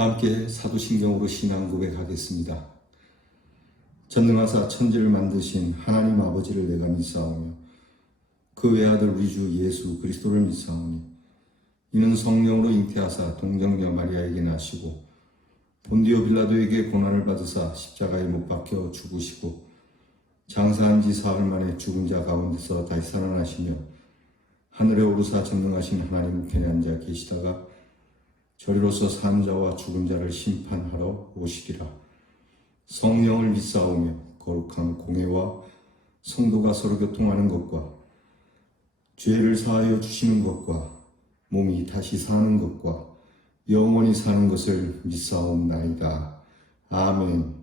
다 함께 사도신경으로 신앙 고백하겠습니다. 전능하사 천지를 만드신 하나님 아버지를 내가 믿사오며 그 외아들 우리 주 예수 그리스도를 믿사오니 이는 성령으로 잉태하사 동정녀 마리아에게 나시고 본디오 빌라도에게 고난을 받으사 십자가에 못 박혀 죽으시고 장사한 지 사흘 만에 죽은 자 가운데서 다시 살아나시며 하늘에 오르사 전능하신 하나님 우편에 앉아 계시다가 저리로서 산 자와 죽은 자를 심판하러 오시리라. 성령을 믿사오며 거룩한 공회와 성도가 서로 교통하는 것과 죄를 사하여 주시는 것과 몸이 다시 사는 것과 영원히 사는 것을 믿사옵나이다. 아멘.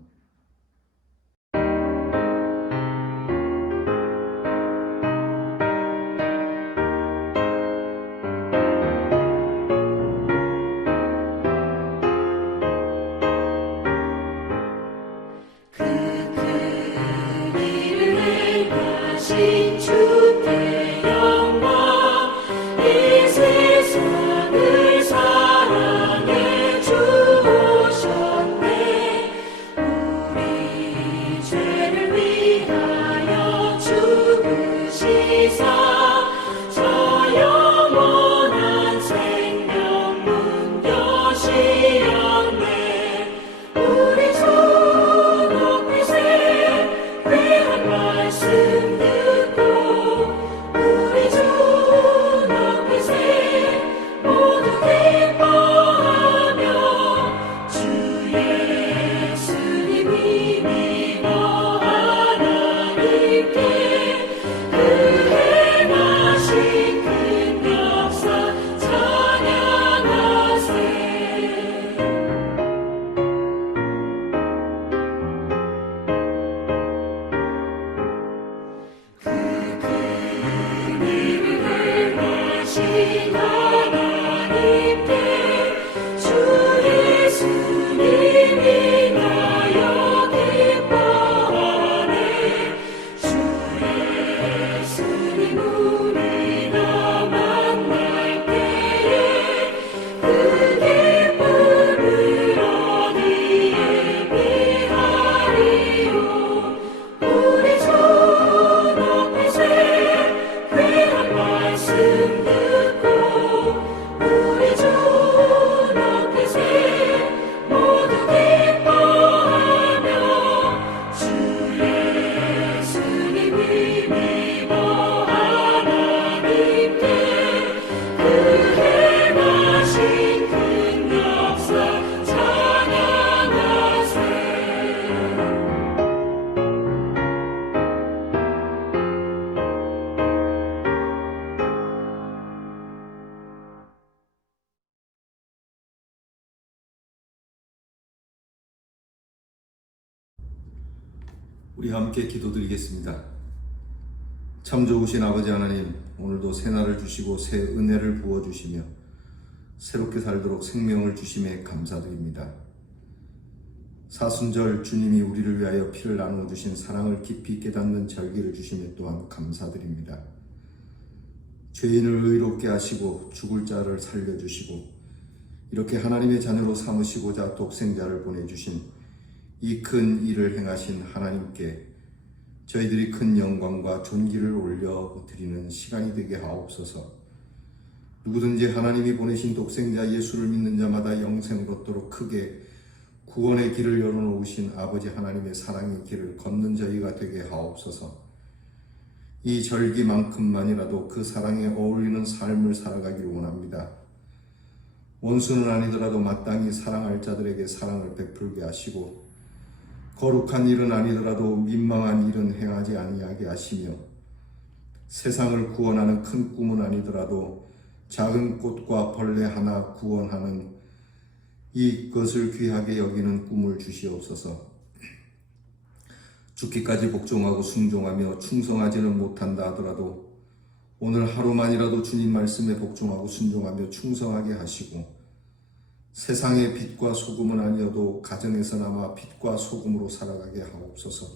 우리 함께 기도드리겠습니다. 참 좋으신 아버지 하나님, 오늘도 새날을 주시고 새 은혜를 부어주시며 새롭게 살도록 생명을 주심에 감사드립니다. 사순절 주님이 우리를 위하여 피를 나누어 주신 사랑을 깊이 깨닫는 절기를 주심에 또한 감사드립니다. 죄인을 의롭게 하시고 죽을 자를 살려주시고 이렇게 하나님의 자녀로 삼으시고자 독생자를 보내주신 이 큰 일을 행하신 하나님께 저희들이 큰 영광과 존귀를 올려드리는 시간이 되게 하옵소서. 누구든지 하나님이 보내신 독생자 예수를 믿는 자마다 영생을 얻도록 크게 구원의 길을 열어놓으신 아버지 하나님의 사랑의 길을 걷는 저희가 되게 하옵소서. 이 절기만큼만이라도 그 사랑에 어울리는 삶을 살아가기를 원합니다. 원수는 아니더라도 마땅히 사랑할 자들에게 사랑을 베풀게 하시고 거룩한 일은 아니더라도 민망한 일은 행하지 아니하게 하시며 세상을 구원하는 큰 꿈은 아니더라도 작은 꽃과 벌레 하나 구원하는 이것을 귀하게 여기는 꿈을 주시옵소서. 죽기까지 복종하고 순종하며 충성하지는 못한다 하더라도 오늘 하루만이라도 주님 말씀에 복종하고 순종하며 충성하게 하시고 세상의 빛과 소금은 아니어도 가정에서나마 빛과 소금으로 살아가게 하옵소서.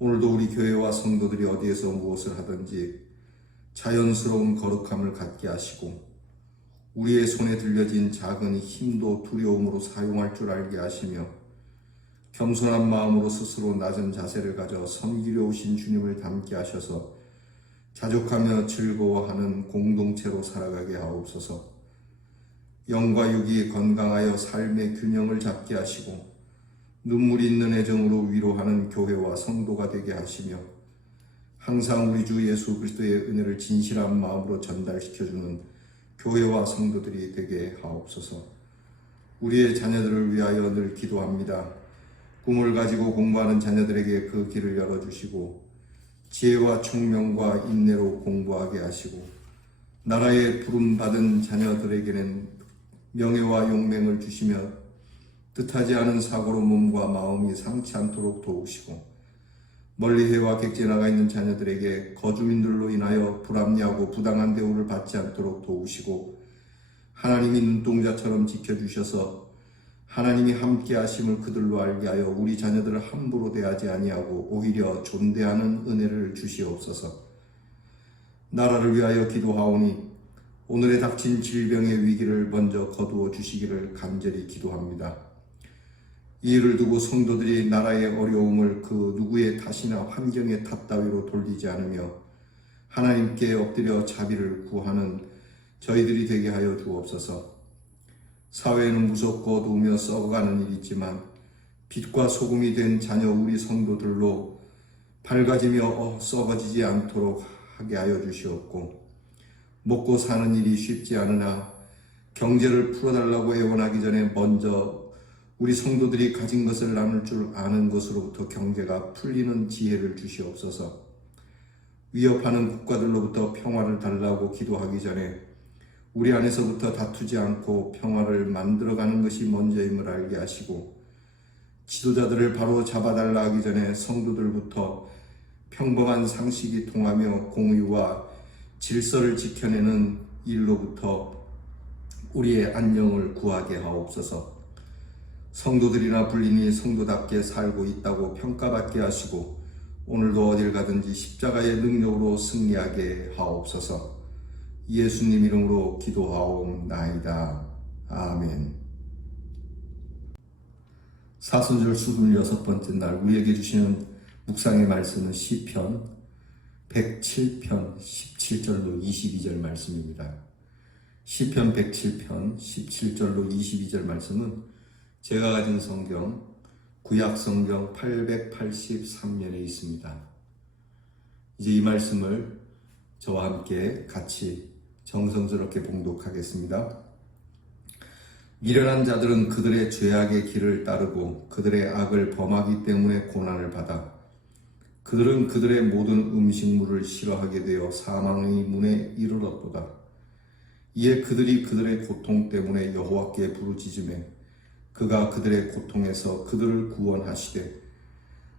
오늘도 우리 교회와 성도들이 어디에서 무엇을 하든지 자연스러운 거룩함을 갖게 하시고 우리의 손에 들려진 작은 힘도 두려움으로 사용할 줄 알게 하시며 겸손한 마음으로 스스로 낮은 자세를 가져 섬기려 오신 주님을 닮게 하셔서 자족하며 즐거워하는 공동체로 살아가게 하옵소서. 영과 육이 건강하여 삶의 균형을 잡게 하시고 눈물 있는 애정으로 위로하는 교회와 성도가 되게 하시며 항상 우리 주 예수 그리스도의 은혜를 진실한 마음으로 전달시켜주는 교회와 성도들이 되게 하옵소서. 우리의 자녀들을 위하여 늘 기도합니다. 꿈을 가지고 공부하는 자녀들에게 그 길을 열어주시고 지혜와 총명과 인내로 공부하게 하시고 나라에 부름받은 자녀들에게는 명예와 용맹을 주시며 뜻하지 않은 사고로 몸과 마음이 상치 않도록 도우시고 멀리 해와 객지에 나가 있는 자녀들에게 거주민들로 인하여 불합리하고 부당한 대우를 받지 않도록 도우시고 하나님이 눈동자처럼 지켜주셔서 하나님이 함께 하심을 그들로 알게 하여 우리 자녀들을 함부로 대하지 아니하고 오히려 존대하는 은혜를 주시옵소서. 나라를 위하여 기도하오니 오늘에 닥친 질병의 위기를 먼저 거두어 주시기를 간절히 기도합니다. 이 일을 두고 성도들이 나라의 어려움을 그 누구의 탓이나 환경의 탓 따위로 돌리지 않으며 하나님께 엎드려 자비를 구하는 저희들이 되게 하여 주옵소서. 사회에는 무섭고 어두우며 썩어가는 일이 있지만 빛과 소금이 된 자녀 우리 성도들로 밝아지며 썩어지지 않도록 하게 하여 주시옵고 먹고 사는 일이 쉽지 않으나 경제를 풀어달라고 애원하기 전에 먼저 우리 성도들이 가진 것을 나눌 줄 아는 것으로부터 경제가 풀리는 지혜를 주시옵소서. 위협하는 국가들로부터 평화를 달라고 기도하기 전에 우리 안에서부터 다투지 않고 평화를 만들어가는 것이 먼저임을 알게 하시고 지도자들을 바로 잡아달라 하기 전에 성도들부터 평범한 상식이 통하며 공의와 질서를 지켜내는 일로부터 우리의 안녕을 구하게 하옵소서. 성도들이나 불린이 성도답게 살고 있다고 평가받게 하시고 오늘도 어딜 가든지 십자가의 능력으로 승리하게 하옵소서. 예수님 이름으로 기도하옵나이다. 아멘. 사순절 26번째 날 우리에게 주시는 묵상의 말씀은 시편 107편 17절로 22절 말씀입니다. 시편 107편 17절로 22절 말씀은 제가 가진 성경 구약 성경 883면에 있습니다. 이제 이 말씀을 저와 함께 같이 정성스럽게 봉독하겠습니다. 미련한 자들은 그들의 죄악의 길을 따르고 그들의 악을 범하기 때문에 고난을 받아 그들은 그들의 모든 음식물을 싫어하게 되어 사망의 문에 이르렀도다. 이에 그들이 그들의 고통 때문에 여호와께 부르짖으며 그가 그들의 고통에서 그들을 구원하시되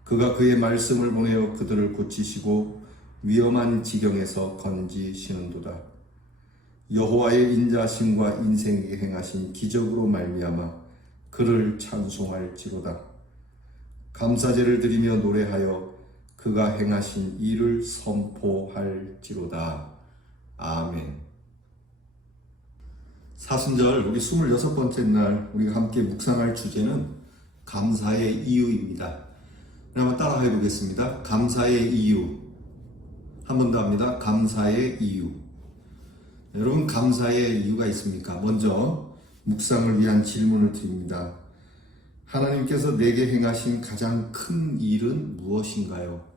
그가 그의 말씀을 보내어 그들을 고치시고 위험한 지경에서 건지시는도다. 여호와의 인자하심과 인생에게 행하신 기적으로 말미암아 그를 찬송할지로다. 감사제를 드리며 노래하여 그가 행하신 일을 선포할지로다. 아멘. 사순절 우리 26번째 날 우리가 함께 묵상할 주제는 감사의 이유입니다. 한번 따라해 보겠습니다. 감사의 이유. 한 번 더 합니다. 감사의 이유. 여러분, 감사의 이유가 있습니까? 먼저 묵상을 위한 질문을 드립니다. 하나님께서 내게 행하신 가장 큰 일은 무엇인가요?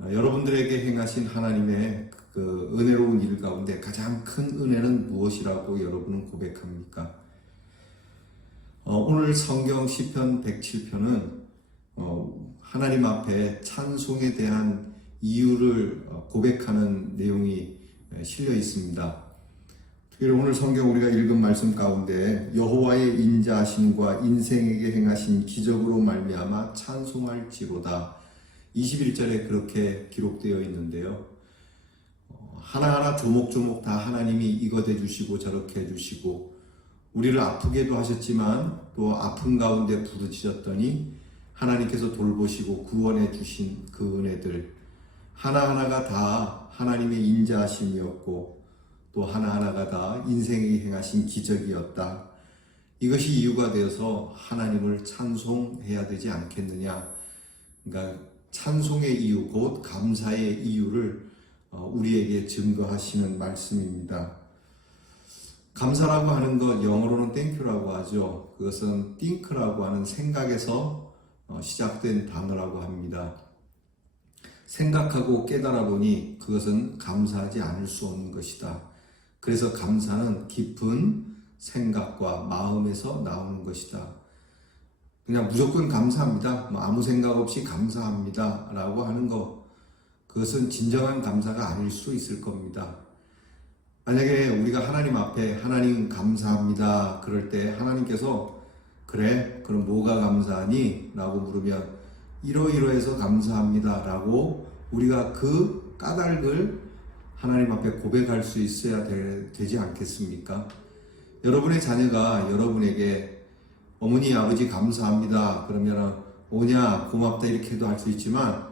여러분들에게 행하신 하나님의 그 은혜로운 일 가운데 가장 큰 은혜는 무엇이라고 여러분은 고백합니까? 오늘 성경 시편 107편은 하나님 앞에 찬송에 대한 이유를 고백하는 내용이 실려 있습니다. 특히 오늘 성경 우리가 읽은 말씀 가운데 여호와의 인자하심과 인생에게 행하신 기적으로 말미암아 찬송할지로다 21절에 그렇게 기록되어 있는데요. 하나하나 조목조목 다 하나님이 이것 해주시고 저렇게 해주시고 우리를 아프게도 하셨지만 또 아픈 가운데 부르짖었더니 하나님께서 돌보시고 구원해 주신 그 은혜들 하나하나가 다 하나님의 인자하심이었고 또 하나하나가 다 인생이 행하신 기적이었다. 이것이 이유가 되어서 하나님을 찬송해야 되지 않겠느냐. 그러니까 찬송의 이유, 곧 감사의 이유를 우리에게 증거하시는 말씀입니다. 감사라고 하는 것 영어로는 땡큐라고 하죠. 그것은 think라고 하는 생각에서 시작된 단어라고 합니다. 생각하고 깨달아 보니 그것은 감사하지 않을 수 없는 것이다. 그래서 감사는 깊은 생각과 마음에서 나오는 것이다. 그냥 무조건 감사합니다. 아무 생각 없이 감사합니다. 라고 하는 것, 그것은 진정한 감사가 아닐 수 있을 겁니다. 만약에 우리가 하나님 앞에 하나님 감사합니다. 그럴 때 하나님께서 그래? 그럼 뭐가 감사하니? 라고 물으면 이러이러해서 감사합니다. 라고 우리가 그 까닭을 하나님 앞에 고백할 수 있어야 되지 않겠습니까? 여러분의 자녀가 여러분에게 어머니, 아버지 감사합니다. 그러면 오냐, 고맙다 이렇게도 할 수 있지만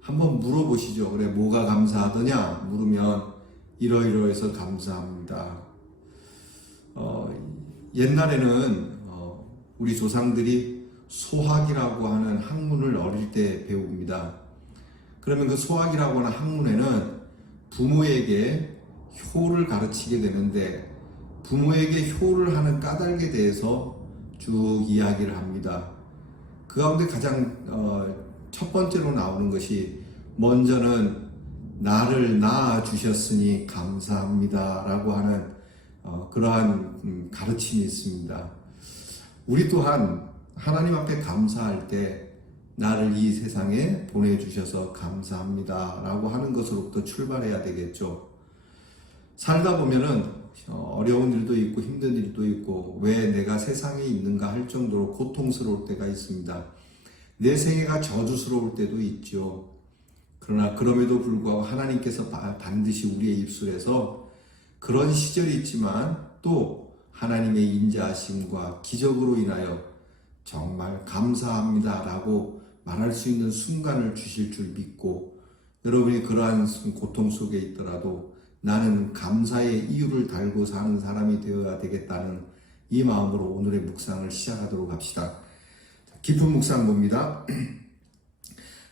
한번 물어보시죠. 그래, 뭐가 감사하더냐? 물으면 이러이러해서 감사합니다. 옛날에는 우리 조상들이 소학이라고 하는 학문을 어릴 때 배웁니다. 그러면 그 소학이라고 하는 학문에는 부모에게 효를 가르치게 되는데 부모에게 효를 하는 까닭에 대해서 쭉 이야기를 합니다. 그 가운데 가장 첫 번째로 나오는 것이 먼저는 나를 낳아주셨으니 감사합니다 라고 하는 그러한 가르침이 있습니다. 우리 또한 하나님 앞에 감사할 때 나를 이 세상에 보내주셔서 감사합니다 라고 하는 것으로부터 출발해야 되겠죠. 살다 보면은 어려운 일도 있고 힘든 일도 있고 왜 내가 세상에 있는가 할 정도로 고통스러울 때가 있습니다. 내 생애가 저주스러울 때도 있죠. 그러나 그럼에도 불구하고 하나님께서 반드시 우리의 입술에서 그런 시절이 있지만 또 하나님의 인자하심과 기적으로 인하여 정말 감사합니다 라고 말할 수 있는 순간을 주실 줄 믿고 여러분이 그러한 고통 속에 있더라도 나는 감사의 이유를 달고 사는 사람이 되어야 되겠다는 이 마음으로 오늘의 묵상을 시작하도록 합시다. 깊은 묵상 봅니다.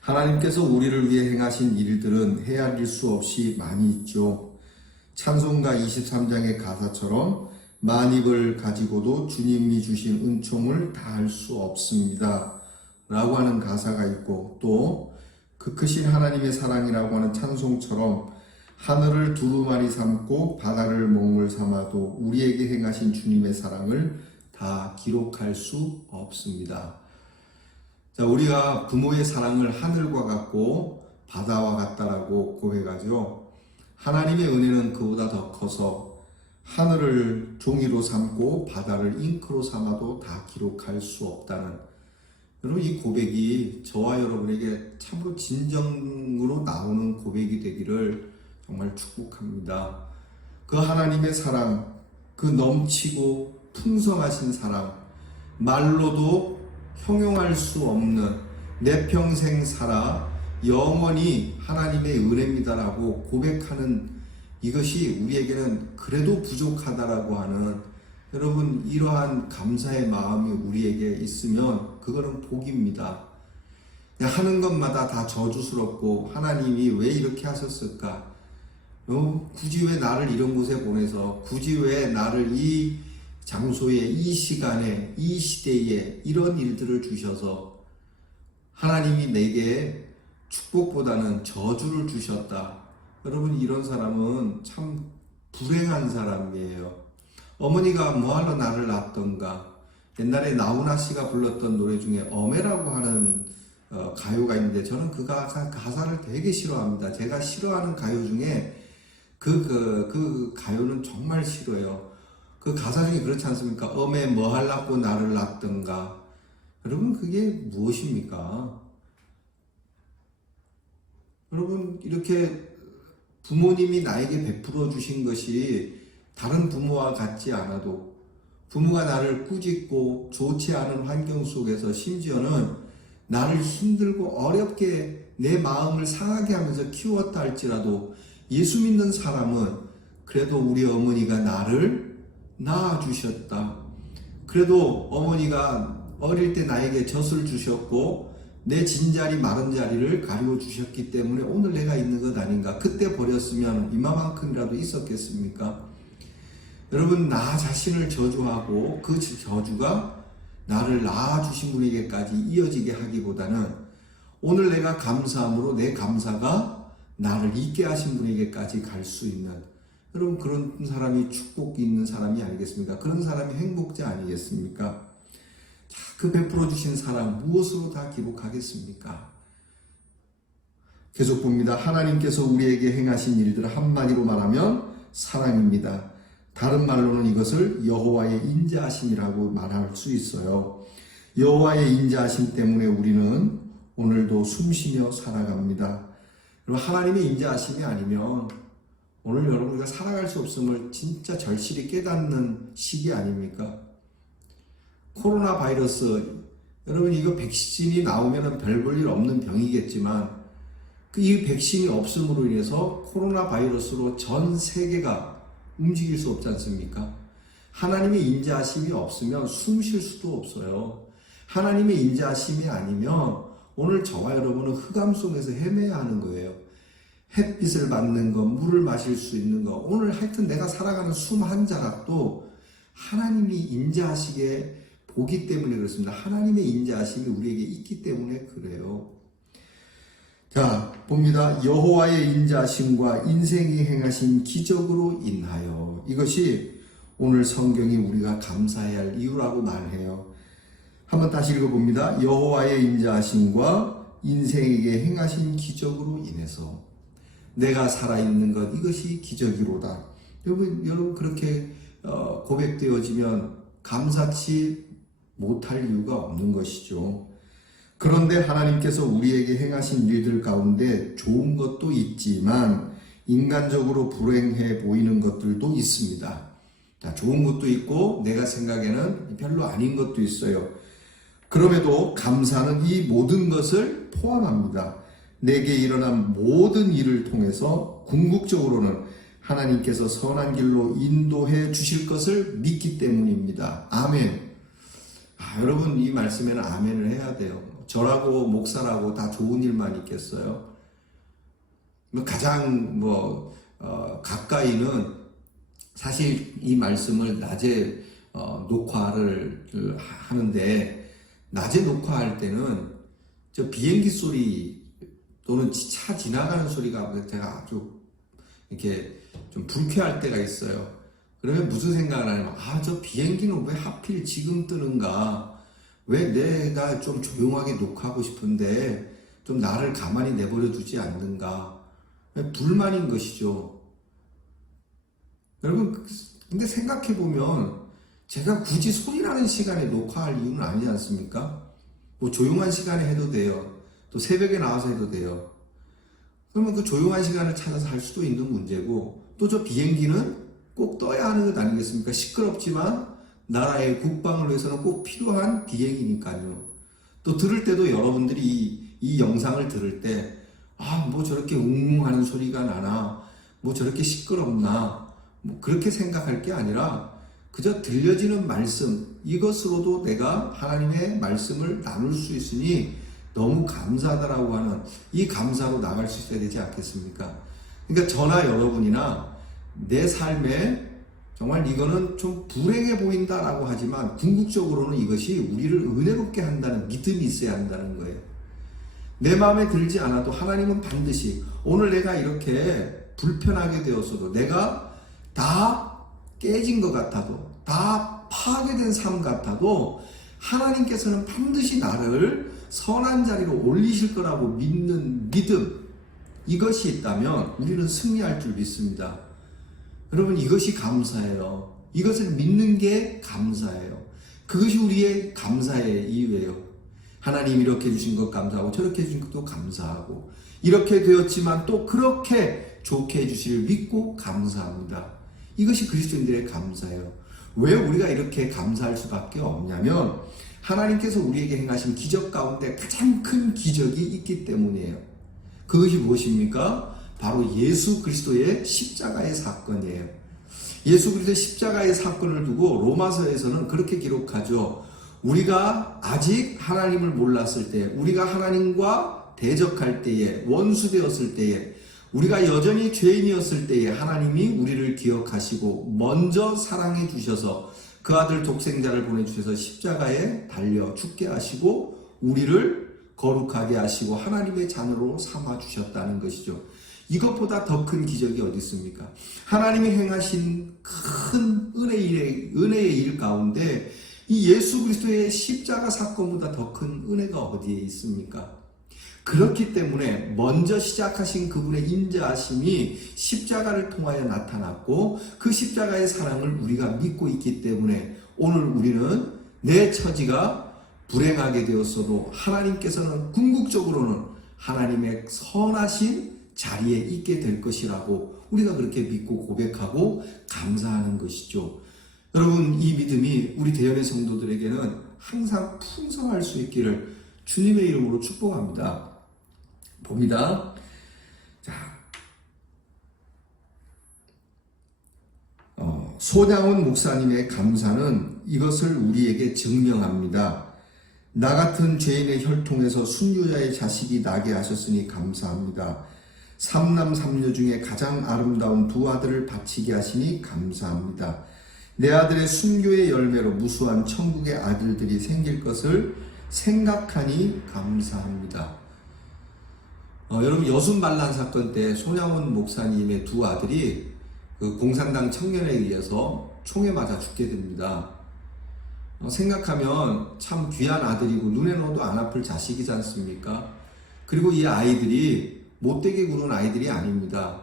하나님께서 우리를 위해 행하신 일들은 헤아릴 수 없이 많이 있죠. 찬송가 23장의 가사처럼 만입을 가지고도 주님이 주신 은총을 다할 수 없습니다 라고 하는 가사가 있고 또 그 크신 하나님의 사랑이라고 하는 찬송처럼 하늘을 두루마리 삼고 바다를 몽을 삼아도 우리에게 행하신 주님의 사랑을 다 기록할 수 없습니다. 자, 우리가 부모의 사랑을 하늘과 같고 바다와 같다라고 고백하죠. 하나님의 은혜는 그보다 더 커서 하늘을 종이로 삼고 바다를 잉크로 삼아도 다 기록할 수 없다는 여러분 이 고백이 저와 여러분에게 참으로 진정으로 나오는 고백이 되기를 정말 축복합니다. 그 하나님의 사랑, 그 넘치고 풍성하신 사랑, 말로도 형용할 수 없는 내 평생 살아 영원히 하나님의 은혜입니다라고 고백하는 이것이 우리에게는 그래도 부족하다라고 하는 여러분 이러한 감사의 마음이 우리에게 있으면 그거는 복입니다. 하는 것마다 다 저주스럽고 하나님이 왜 이렇게 하셨을까? 굳이 왜 나를 이런 곳에 보내서 굳이 왜 나를 이 장소에 이 시간에 이 시대에 이런 일들을 주셔서 하나님이 내게 축복보다는 저주를 주셨다. 여러분 이런 사람은 참 불행한 사람이에요. 어머니가 뭐하러 나를 낳았던가. 옛날에 나훈아 씨가 불렀던 노래 중에 어메라고 하는 가요가 있는데 저는 그 가사를 되게 싫어합니다. 제가 싫어하는 가요 중에 그 가요는 정말 싫어요. 그 가사 중에 그렇지 않습니까? 어메 뭐 하려고 나를 낳던가. 여러분 그게 무엇입니까? 여러분 이렇게 부모님이 나에게 베풀어 주신 것이 다른 부모와 같지 않아도 부모가 나를 꾸짖고 좋지 않은 환경 속에서 심지어는 나를 힘들고 어렵게 내 마음을 상하게 하면서 키웠다 할지라도 예수 믿는 사람은 그래도 우리 어머니가 나를 낳아주셨다. 그래도 어머니가 어릴 때 나에게 젖을 주셨고 내 진자리 마른 자리를 가리워 주셨기 때문에 오늘 내가 있는 것 아닌가. 그때 버렸으면 이마만큼이라도 있었겠습니까? 여러분, 나 자신을 저주하고 그 저주가 나를 낳아주신 분에게까지 이어지게 하기보다는 오늘 내가 감사함으로 내 감사가 나를 있게 하신 분에게까지 갈 수 있는, 여러분, 그런 사람이 축복이 있는 사람이 아니겠습니까? 그런 사람이 행복자 아니겠습니까? 자, 그 베풀어 주신 사랑 무엇으로 다 기록하겠습니까? 계속 봅니다. 하나님께서 우리에게 행하신 일들 한마디로 말하면 사랑입니다. 다른 말로는 이것을 여호와의 인자하심이라고 말할 수 있어요. 여호와의 인자하심 때문에 우리는 오늘도 숨쉬며 살아갑니다. 여러분, 하나님의 인자하심이 아니면 오늘 여러분과 살아갈 수 없음을 진짜 절실히 깨닫는 시기 아닙니까? 코로나 바이러스, 여러분, 이거 백신이 나오면 별 볼 일 없는 병이겠지만 이 백신이 없음으로 인해서 코로나 바이러스로 전 세계가 움직일 수 없지 않습니까? 하나님의 인자하심이 없으면 숨 쉴 수도 없어요. 하나님의 인자하심이 아니면 오늘 저와 여러분은 흑암 속에서 헤매야 하는 거예요. 햇빛을 받는 것, 물을 마실 수 있는 것, 오늘 하여튼 내가 살아가는 숨 한 자락도 하나님이 인자하시게 보기 때문에 그렇습니다. 하나님의 인자하심이 우리에게 있기 때문에 그래요. 자, 봅니다. 여호와의 인자하심과 인생이 행하신 기적으로 인하여, 이것이 오늘 성경이 우리가 감사해야 할 이유라고 말해요. 한번 다시 읽어봅니다. 여호와의 인자하심과 인생에게 행하신 기적으로 인해서 내가 살아있는 것, 이것이 기적이로다. 여러분 그렇게 고백되어지면 감사치 못할 이유가 없는 것이죠. 그런데 하나님께서 우리에게 행하신 일들 가운데 좋은 것도 있지만 인간적으로 불행해 보이는 것들도 있습니다. 자, 좋은 것도 있고 내가 생각에는 별로 아닌 것도 있어요. 그럼에도 감사는 이 모든 것을 포함합니다. 내게 일어난 모든 일을 통해서 궁극적으로는 하나님께서 선한 길로 인도해 주실 것을 믿기 때문입니다. 아멘. 여러분, 이 말씀에는 아멘을 해야 돼요. 저라고 목사라고 다 좋은 일만 있겠어요? 가장 가까이는 사실 이 말씀을 낮에 녹화를 하는데, 낮에 녹화할 때는 저 비행기 소리 또는 차 지나가는 소리가 제가 아주 이렇게 좀 불쾌할 때가 있어요. 그러면 무슨 생각을 하냐면, 저 비행기는 왜 하필 지금 뜨는가? 왜 내가 좀 조용하게 녹화하고 싶은데 좀 나를 가만히 내버려 두지 않는가? 불만인 것이죠. 여러분, 근데 생각해보면 제가 굳이 소리 나는 시간에 녹화할 이유는 아니지 않습니까? 뭐 조용한 시간에 해도 돼요. 또 새벽에 나와서 해도 돼요. 그러면 그 조용한 시간을 찾아서 할 수도 있는 문제고, 또 저 비행기는 꼭 떠야 하는 것 아니겠습니까? 시끄럽지만 나라의 국방을 위해서는 꼭 필요한 비행이니까요. 또 들을 때도 여러분들이 이 영상을 들을 때, 뭐 저렇게 웅웅하는 소리가 나나, 뭐 저렇게 시끄럽나, 뭐 그렇게 생각할 게 아니라 그저 들려지는 말씀, 이것으로도 내가 하나님의 말씀을 나눌 수 있으니 너무 감사하다라고 하는 이 감사로 나갈 수 있어야 되지 않겠습니까? 그러니까 저나 여러분이나 내 삶에 정말 이거는 좀 불행해 보인다라고 하지만 궁극적으로는 이것이 우리를 은혜롭게 한다는 믿음이 있어야 한다는 거예요. 내 마음에 들지 않아도 하나님은 반드시, 오늘 내가 이렇게 불편하게 되었어도, 내가 다 깨진 것 같아도, 다 파괴된 삶 같아도 하나님께서는 반드시 나를 선한 자리로 올리실 거라고 믿는 믿음, 이것이 있다면 우리는 승리할 줄 믿습니다. 여러분, 이것이 감사예요. 이것을 믿는 게 감사예요. 그것이 우리의 감사의 이유예요. 하나님 이렇게 해주신 것 감사하고, 저렇게 해주신 것도 감사하고, 이렇게 되었지만 또 그렇게 좋게 해주시를 믿고 감사합니다. 이것이 그리스도인들의 감사예요. 왜 우리가 이렇게 감사할 수밖에 없냐면, 하나님께서 우리에게 행하신 기적 가운데 가장 큰 기적이 있기 때문이에요. 그것이 무엇입니까? 바로 예수 그리스도의 십자가의 사건이에요. 예수 그리스도의 십자가의 사건을 두고 로마서에서는 그렇게 기록하죠. 우리가 아직 하나님을 몰랐을 때, 우리가 하나님과 대적할 때에, 원수되었을 때에, 우리가 여전히 죄인이었을 때에 하나님이 우리를 기억하시고 먼저 사랑해 주셔서 그 아들 독생자를 보내주셔서 십자가에 달려 죽게 하시고 우리를 거룩하게 하시고 하나님의 자녀로 삼아 주셨다는 것이죠. 이것보다 더 큰 기적이 어디 있습니까? 하나님이 행하신 큰 은혜의 일 가운데 이 예수 그리스도의 십자가 사건보다 더 큰 은혜가 어디에 있습니까? 그렇기 때문에 먼저 시작하신 그분의 인자하심이 십자가를 통하여 나타났고 그 십자가의 사랑을 우리가 믿고 있기 때문에 오늘 우리는 내 처지가 불행하게 되었어도 하나님께서는 궁극적으로는 하나님의 선하신 자리에 있게 될 것이라고 우리가 그렇게 믿고 고백하고 감사하는 것이죠. 여러분, 이 믿음이 우리 대연의 성도들에게는 항상 풍성할 수 있기를 주님의 이름으로 축복합니다. 봅니다. 자, 손양원 목사님의 감사는 이것을 우리에게 증명합니다. 나 같은 죄인의 혈통에서 순교자의 자식이 나게 하셨으니 감사합니다. 삼남 삼녀 중에 가장 아름다운 두 아들을 바치게 하시니 감사합니다. 내 아들의 순교의 열매로 무수한 천국의 아들들이 생길 것을 생각하니 감사합니다. 여러분, 여순반란 사건 때 손양원 목사님의 두 아들이 그 공산당 청년에 의해서 총에 맞아 죽게 됩니다. 생각하면 참 귀한 아들이고 눈에 넣어도 안 아플 자식이지 않습니까? 그리고 이 아이들이 못되게 구는 아이들이 아닙니다.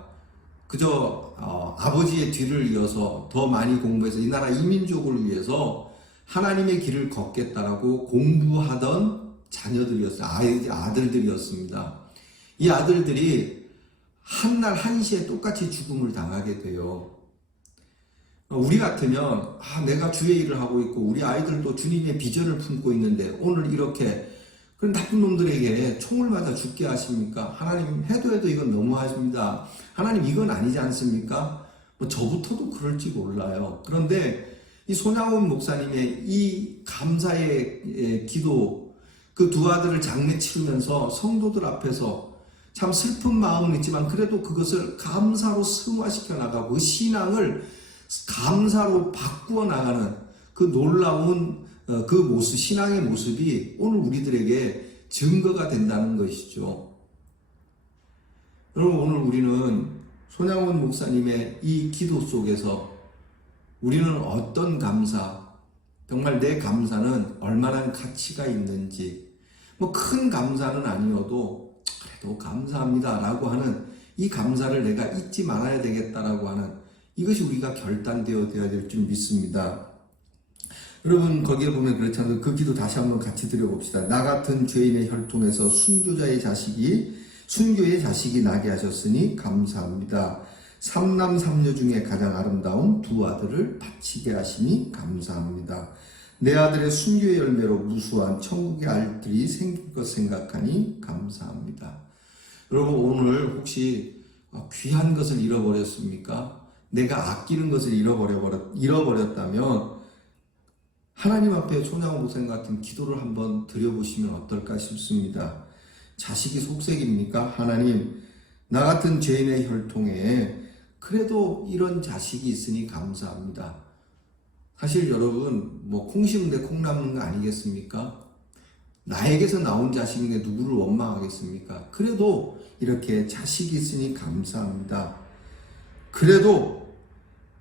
그저 아버지의 뒤를 이어서 더 많이 공부해서 이 나라 이민족을 위해서 하나님의 길을 걷겠다라고 공부하던 자녀들이었어요. 아들들이었습니다. 이 아들들이 한날 한시에 똑같이 죽음을 당하게 돼요. 우리 같으면 내가 주의 일을 하고 있고 우리 아이들도 주님의 비전을 품고 있는데 오늘 이렇게 그런 나쁜 놈들에게 총을 맞아 죽게 하십니까? 하나님 해도 이건 너무하십니다. 하나님 이건 아니지 않습니까? 저부터도 그럴지 몰라요. 그런데 이 손양원 목사님의 이 감사의 기도, 그 두 아들을 장례 치르면서 성도들 앞에서 참 슬픈 마음은 있지만 그래도 그것을 감사로 승화시켜 나가고 그 신앙을 감사로 바꾸어 나가는 그 놀라운 그 모습, 신앙의 모습이 오늘 우리들에게 증거가 된다는 것이죠. 여러분, 오늘 우리는 손양원 목사님의 이 기도 속에서 우리는 어떤 감사, 정말 내 감사는 얼마나 가치가 있는지, 큰 감사는 아니어도 그래도 감사합니다 라고 하는 이 감사를 내가 잊지 말아야 되겠다라고 하는 이것이 우리가 결단되어야 될 줄 믿습니다. 여러분, 거기에 보면 그렇지 않아도 그 기도 다시 한번 같이 드려봅시다. 나 같은 죄인의 혈통에서 순교의 자식이 나게 하셨으니 감사합니다. 삼남 삼녀 중에 가장 아름다운 두 아들을 바치게 하시니 감사합니다. 내 아들의 순교의 열매로 무수한 천국의 알들이 생길 것 생각하니 감사합니다. 여러분, 오늘 혹시 귀한 것을 잃어버렸습니까? 내가 아끼는 것을 잃어버렸다면 하나님 앞에 손양원 목사님 같은 기도를 한번 드려보시면 어떨까 싶습니다. 자식이 속색입니까? 하나님, 나 같은 죄인의 혈통에 그래도 이런 자식이 있으니 감사합니다. 사실 여러분, 콩 심은데 콩 남는 거 아니겠습니까? 나에게서 나온 자식인데 누구를 원망하겠습니까? 그래도 이렇게 자식이 있으니 감사합니다. 그래도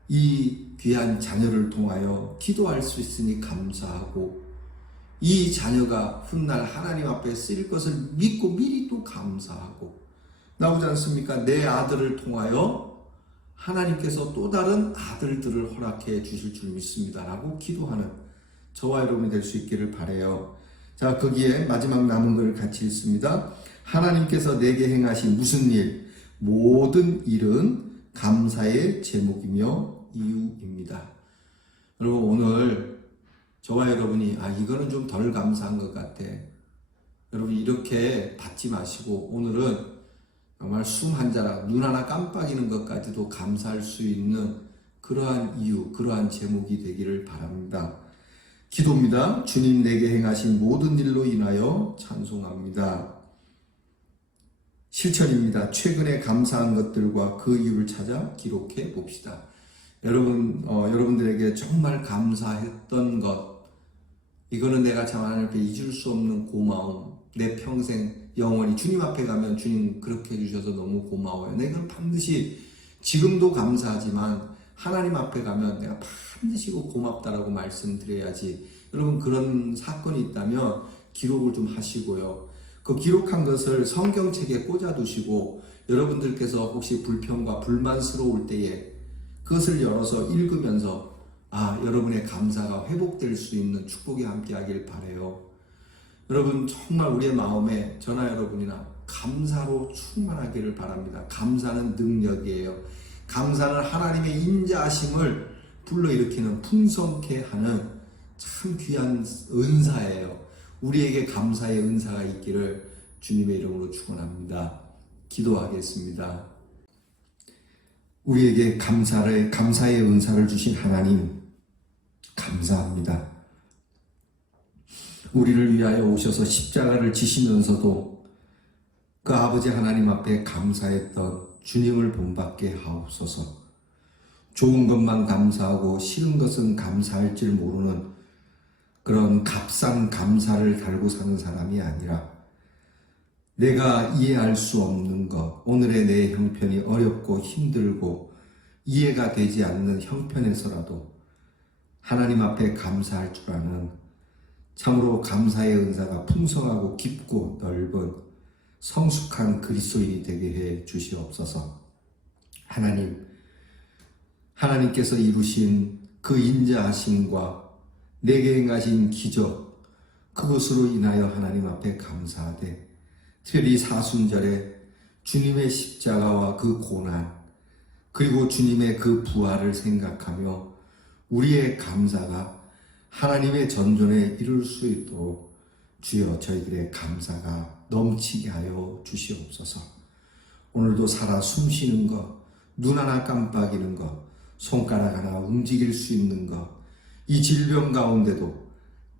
이 귀한 자녀를 통하여 기도할 수 있으니 감사하고 이 자녀가 훗날 하나님 앞에 쓰일 것을 믿고 미리 또 감사하고 나오지 않습니까? 내 아들을 통하여 하나님께서 또 다른 아들들을 허락해 주실 줄 믿습니다 라고 기도하는 저와 여러분이 될 수 있기를 바라요. 자, 거기에 마지막 남은 걸 같이 읽습니다. 하나님께서 내게 행하신 무슨 일, 모든 일은 감사의 제목이며 이유입니다. 여러분, 오늘 저와 여러분이 이거는 좀 덜 감사한 것 같아. 여러분, 이렇게 받지 마시고 오늘은 정말 숨 한 자락, 눈 하나 깜빡이는 것까지도 감사할 수 있는 그러한 이유, 그러한 제목이 되기를 바랍니다. 기도입니다. 주님 내게 행하신 모든 일로 인하여 찬송합니다. 실천입니다. 최근에 감사한 것들과 그 이유를 찾아 기록해 봅시다. 여러분들에게 정말 감사했던 것, 이거는 내가 참 하나님 앞에 잊을 수 없는 고마움, 내 평생 영원히 주님 앞에 가면 주님 그렇게 해주셔서 너무 고마워요. 내가 반드시 지금도 감사하지만 하나님 앞에 가면 내가 반드시 고맙다라고 말씀드려야지. 여러분, 그런 사건이 있다면 기록을 좀 하시고요. 그 기록한 것을 성경책에 꽂아두시고 여러분들께서 혹시 불평과 불만스러울 때에 그것을 열어서 읽으면서 여러분의 감사가 회복될 수 있는 축복이 함께하길 바라요. 여러분, 정말 우리의 마음에 저나 여러분이나 감사로 충만하기를 바랍니다. 감사는 능력이에요. 감사는 하나님의 인자하심을 불러일으키는 풍성케 하는 참 귀한 은사예요. 우리에게 감사의 은사가 있기를 주님의 이름으로 축원합니다. 기도하겠습니다. 우리에게 감사의 은사를 주신 하나님, 감사합니다. 우리를 위하여 오셔서 십자가를 지시면서도 그 아버지 하나님 앞에 감사했던 주님을 본받게 하옵소서. 좋은 것만 감사하고 싫은 것은 감사할 줄 모르는 그런 값싼 감사를 달고 사는 사람이 아니라 내가 이해할 수 없는 것, 오늘의 내 형편이 어렵고 힘들고 이해가 되지 않는 형편에서라도 하나님 앞에 감사할 줄 아는 참으로 감사의 은사가 풍성하고 깊고 넓은 성숙한 그리스도인이 되게 해 주시옵소서. 하나님께서 이루신 그 인자하심과 내게 행하신 기적, 그것으로 인하여 하나님 앞에 감사하되 특별히 사순절에 주님의 십자가와 그 고난, 그리고 주님의 그 부활을 생각하며 우리의 감사가 하나님의 전존에 이룰 수 있도록 주여 저희들의 감사가 넘치게 하여 주시옵소서. 오늘도 살아 숨쉬는 것, 눈 하나 깜빡이는 것, 손가락 하나 움직일 수 있는 것, 이 질병 가운데도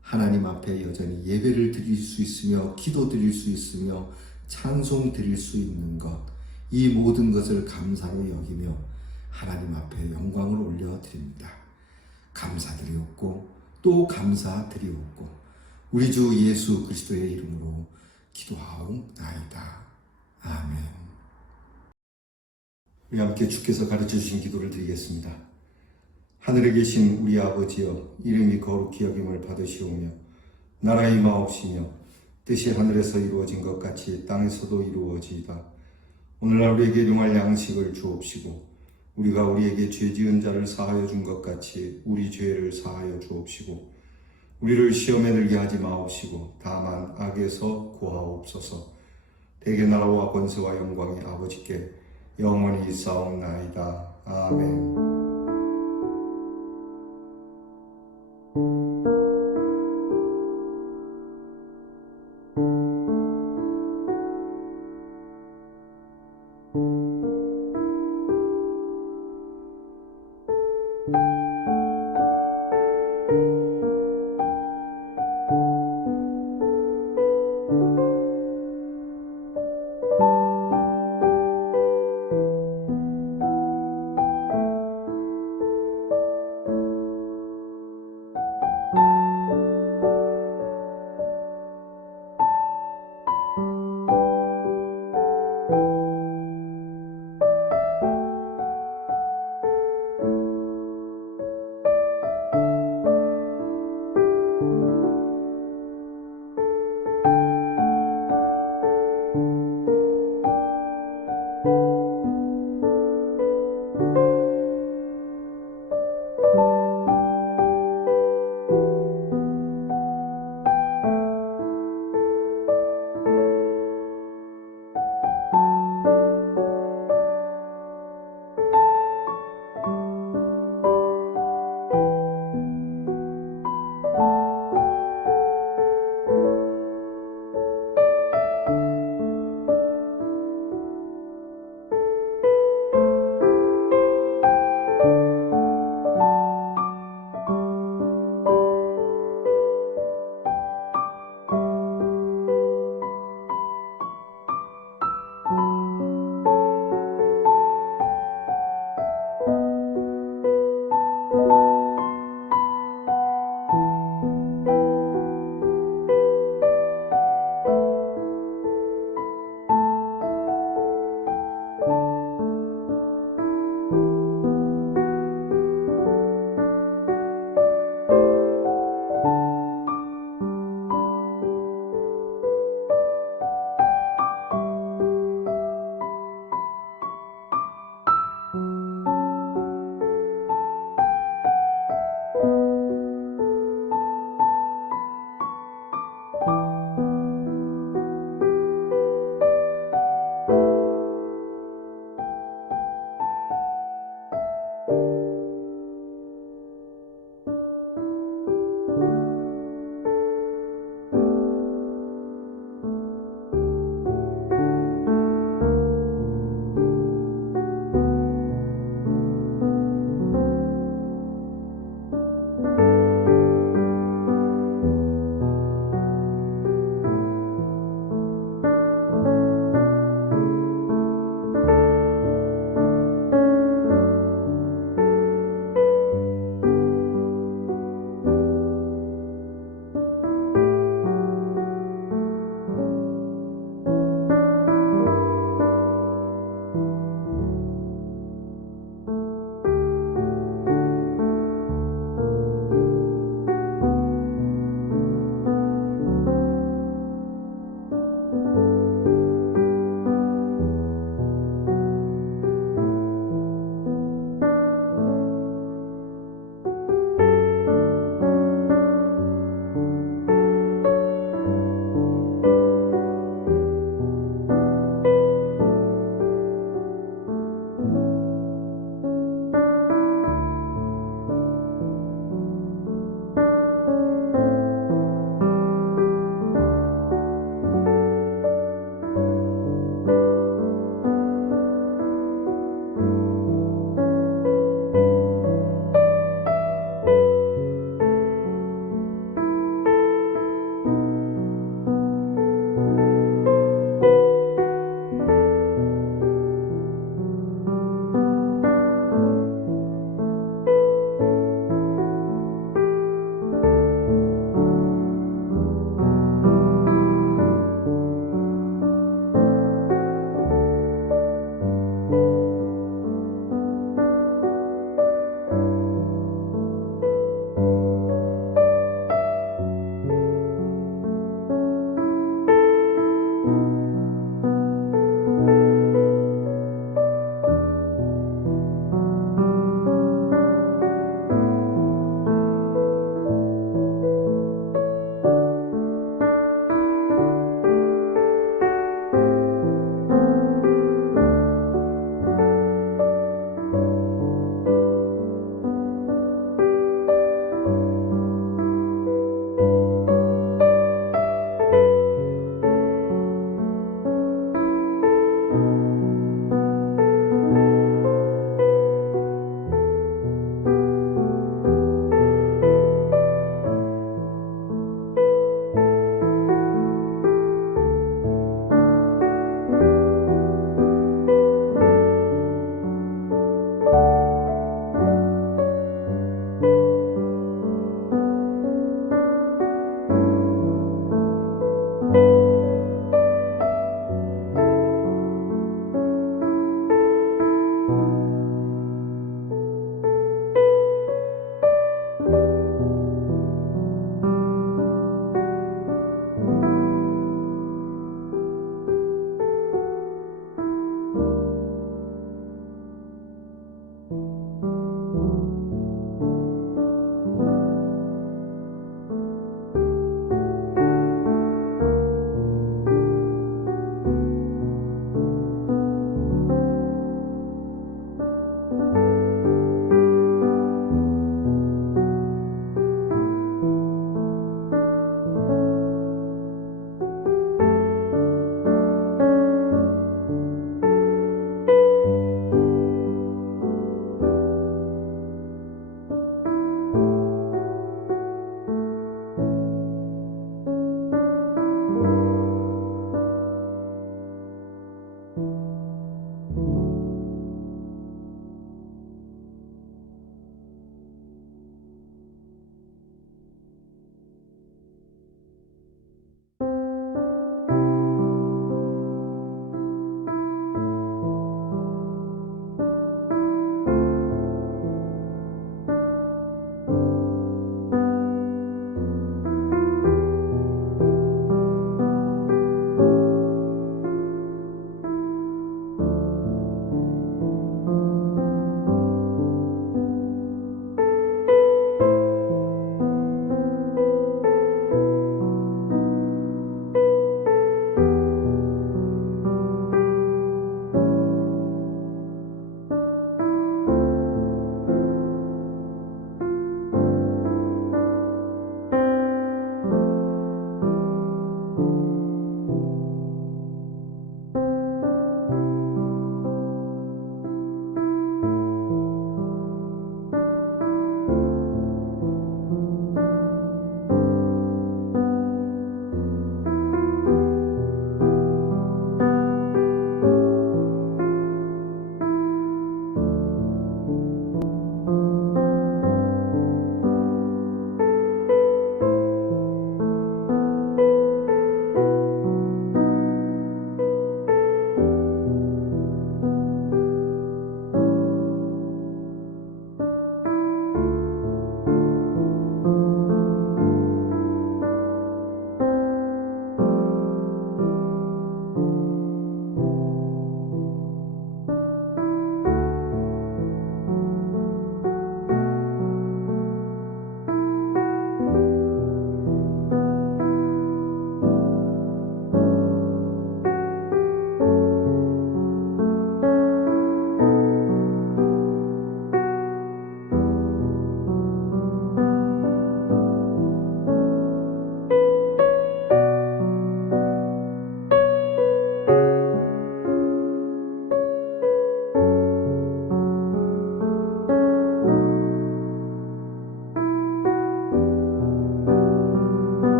하나님 앞에 여전히 예배를 드릴 수 있으며 기도 드릴 수 있으며 찬송 드릴 수 있는 것, 이 모든 것을 감사로 여기며 하나님 앞에 영광을 올려드립니다. 감사드리옵고 또 감사드리옵고 우리 주 예수 그리스도의 이름으로 기도하옵나이다. 아멘. 우리 함께 주께서 가르쳐 주신 기도를 드리겠습니다. 하늘에 계신 우리 아버지여, 이름이 거룩히 여김을 받으시오며 나라의 임하옵시며 뜻이 하늘에서 이루어진 것 같이 땅에서도 이루어지이다. 오늘날 우리에게 일용할 양식을 주옵시고 우리가 우리에게 죄 지은 자를 사하여 준 것 같이 우리 죄를 사하여 주옵시고 우리를 시험에 들게 하지 마옵시고 다만 악에서 구하옵소서. 대개 나라와 권세와 영광이 아버지께 영원히 있사옵나이다. 아멘.